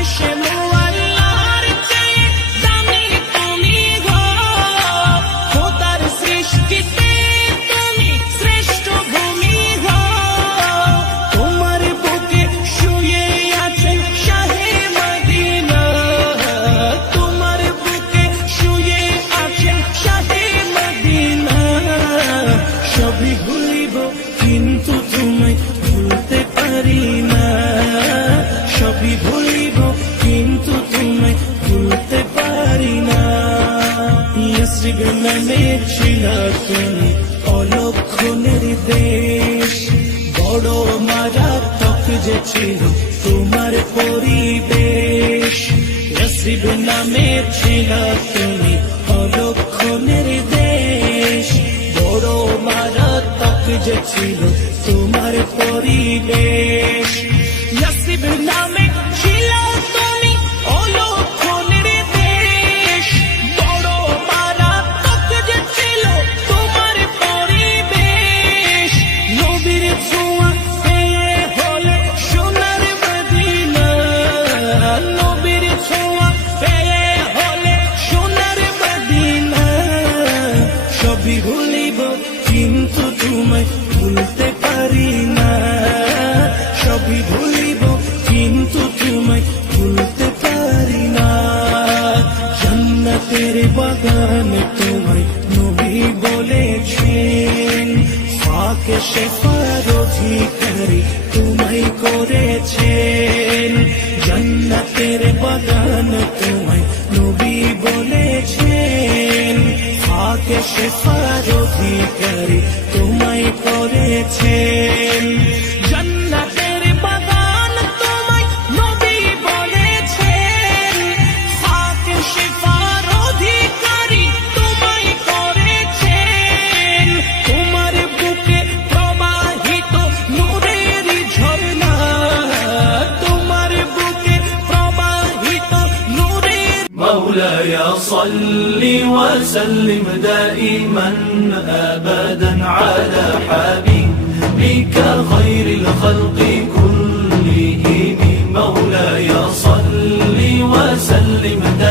আরশে মুআল্লার চেয়ে দামি তুমি গো, খোদার সৃষ্টিতে তুমি শ্রেষ্ঠ ভূমি গো। তোমার বুকে শুয়ে আছে শাহে মদিনা, তোমার বুকে শুয়ে আছে শাহে মদিনা। সবই ভুলিব কিন্তু তোমায় ভুলতে পারি না, সবই ভুলিব কিন্তু তোমায় ভুলতে পারি না। ইয়াসরিব নামে ছিল তুমি অলক্ষণের দেশ, বড় মারাত্মক যে ছিল তোমার পরিবেশ। ইয়াসরিব নামে ছিল তুমি অলক্ষণের দেশ, বড় মারাত্মক যে ছিল তোমার পরিবেশ। ইয়াসরিব নামে ছিল তুমি অলক্ষণের দেশ, বড় মারাত্মক যে ছিল তোমার পরিবেশ। নবীর ছোঁয়া পেয়ে হলে সোনার মদিনা, নবীর ছোঁয়া পেয়ে হলে সোনার মদিনা। সবই ভুলিব কিন্তু তোমায় ভুলতে পারি না, সবই ভুলিব কিন্তু তোমায় ভুলতে পারি না। জান্নাতের বাগান তোমায় নবী বলেছেন, ফাঁকে শেফার অধিকারী তোমায় করেছেন। জান্নাতের বাগান তোমায় নবী বলেছেন, ফাঁকে শেফার অধিকারী তোমায় করেছেন। জান্নাতের বাগান তোমায় নবী বলেছেন, ফাঁকে শেফার অধিকারী তোমায় করেছেন। তোমার বুকে প্রবাহিত নূরের ঝর্ণা, তোমার বুকে প্রবাহিত নূরের। مولاي صل وسلم دائما أبدا على حبيبك خير الخلق كلهم. مولاي صل وسلم دائما